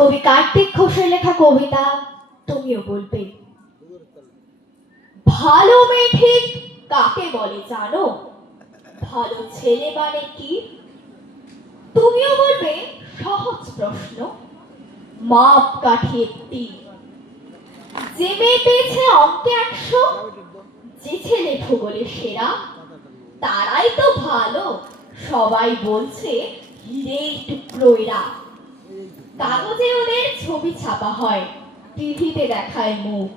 কবি কার্তিক ঘোষের লেখা কবিতা তুমিও বলবে। ভালো মেয়ে ঠিক কাকে বলে জানো? ভালো ছেলে মানে কি? তুমিও বলবে সহজ প্রশ্ন, মাপ কাঠি একটি। যে মেয়ে পেয়েছে অঙ্কে 100, যে ছেলে ভূগোলে সেরা, তারাই তো ভালো, সবাই বলছে হীরের টুকরো এরা। কাগজে ওদের ছবি ছাপা হয়, টিভিতে দেখায় মুখ,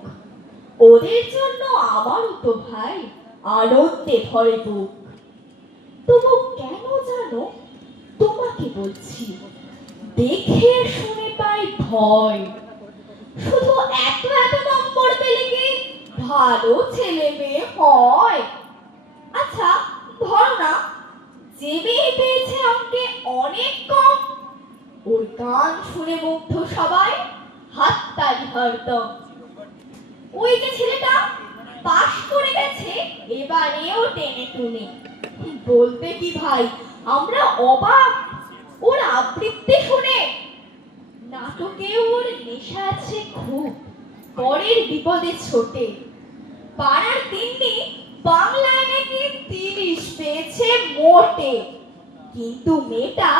ওদের জন্য আমারও তো ভাই আনন্দে ভরে বুক। তবু কেন জানো তোমাকে বলছি, দেখে শুনে পাই ভয়। শুধু এত এত নম্বর পেলে কি ভালো ছেলে মেয়ে হয়? আচ্ছা ধরো না, যে মেয়ে পেয়েছে অঙ্কে অনেক কম, ওর গান শুনে মুগ্ধ সবাই, হাততালি হরদম। ওই যে ছেলেটা পাশ করে গেছে এবারেও টেনে টুনে, বলতে কি ভাই আমরা অবাক ওর আবৃত্তি শুনে। নাটকে ওর নেশা আছে খুব, পরের বিপদে ছোটে। পাড়ার তিন্নি বাংলায় নাকি 30 পেয়েছে মোটে, কিন্তু মেয়েটা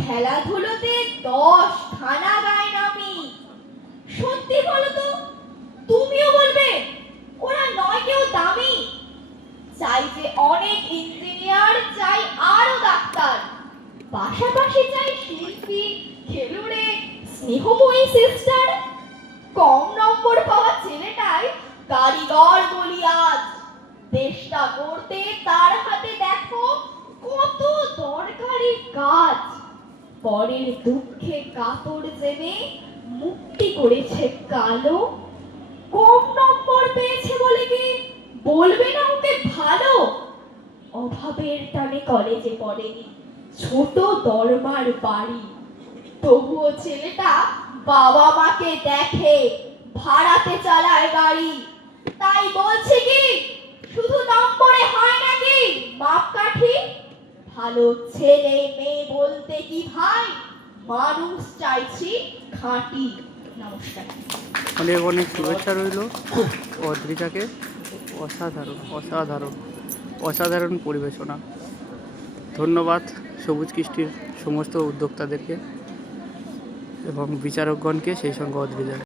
খেলাধুলোতে 10 খানা গায় নামি। সত্যি বলো তো, তুমিও বলবে ওরা নয় কেউ দামি? চাই যে অনেক ইঞ্জিনিয়ার, চাই আরো ডাক্তার, পাশাপাশি চাই শিল্পী, খেলুড়ে, স্নেহময়ী সিস্টার। কম নম্বর পাওয়া ছেলেটাই কারিগর বলি আজ, দেশটা করতে তার হাতে দেখো কত দরকারি কাজ। পরের দুঃখে কাতর জেনে মুক্তি করেছে কালো, কম নম্বর পেয়েছে বলে কি বলবে না ওকে ভালো? অভাবের টানে কলেজে পড়েনি, ছোট দরমার বাড়ি, তবুও ছেলেটা বাবা মাকে দেখে, ভাড়াতে চালায় গাড়ি। তাই বলছি কি শুধু নম্বরে হয় নাকি মাপকাঠি? ভালো ছেলে মেয়ে বলতে কি ভাই মানুষ চাইছি খাঁটি। নমস্কার। অনেক অনেক শুভেচ্ছা রইল অদ্রিজাকে। অসাধারণ অসাধারণ অসাধারণ পরিবেশনা। ধন্যবাদ সবুজ কৃষ্টির সমস্ত উদ্যোক্তাদেরকে এবং বিচারকগণকে, সেই সঙ্গে অদ্রিজা।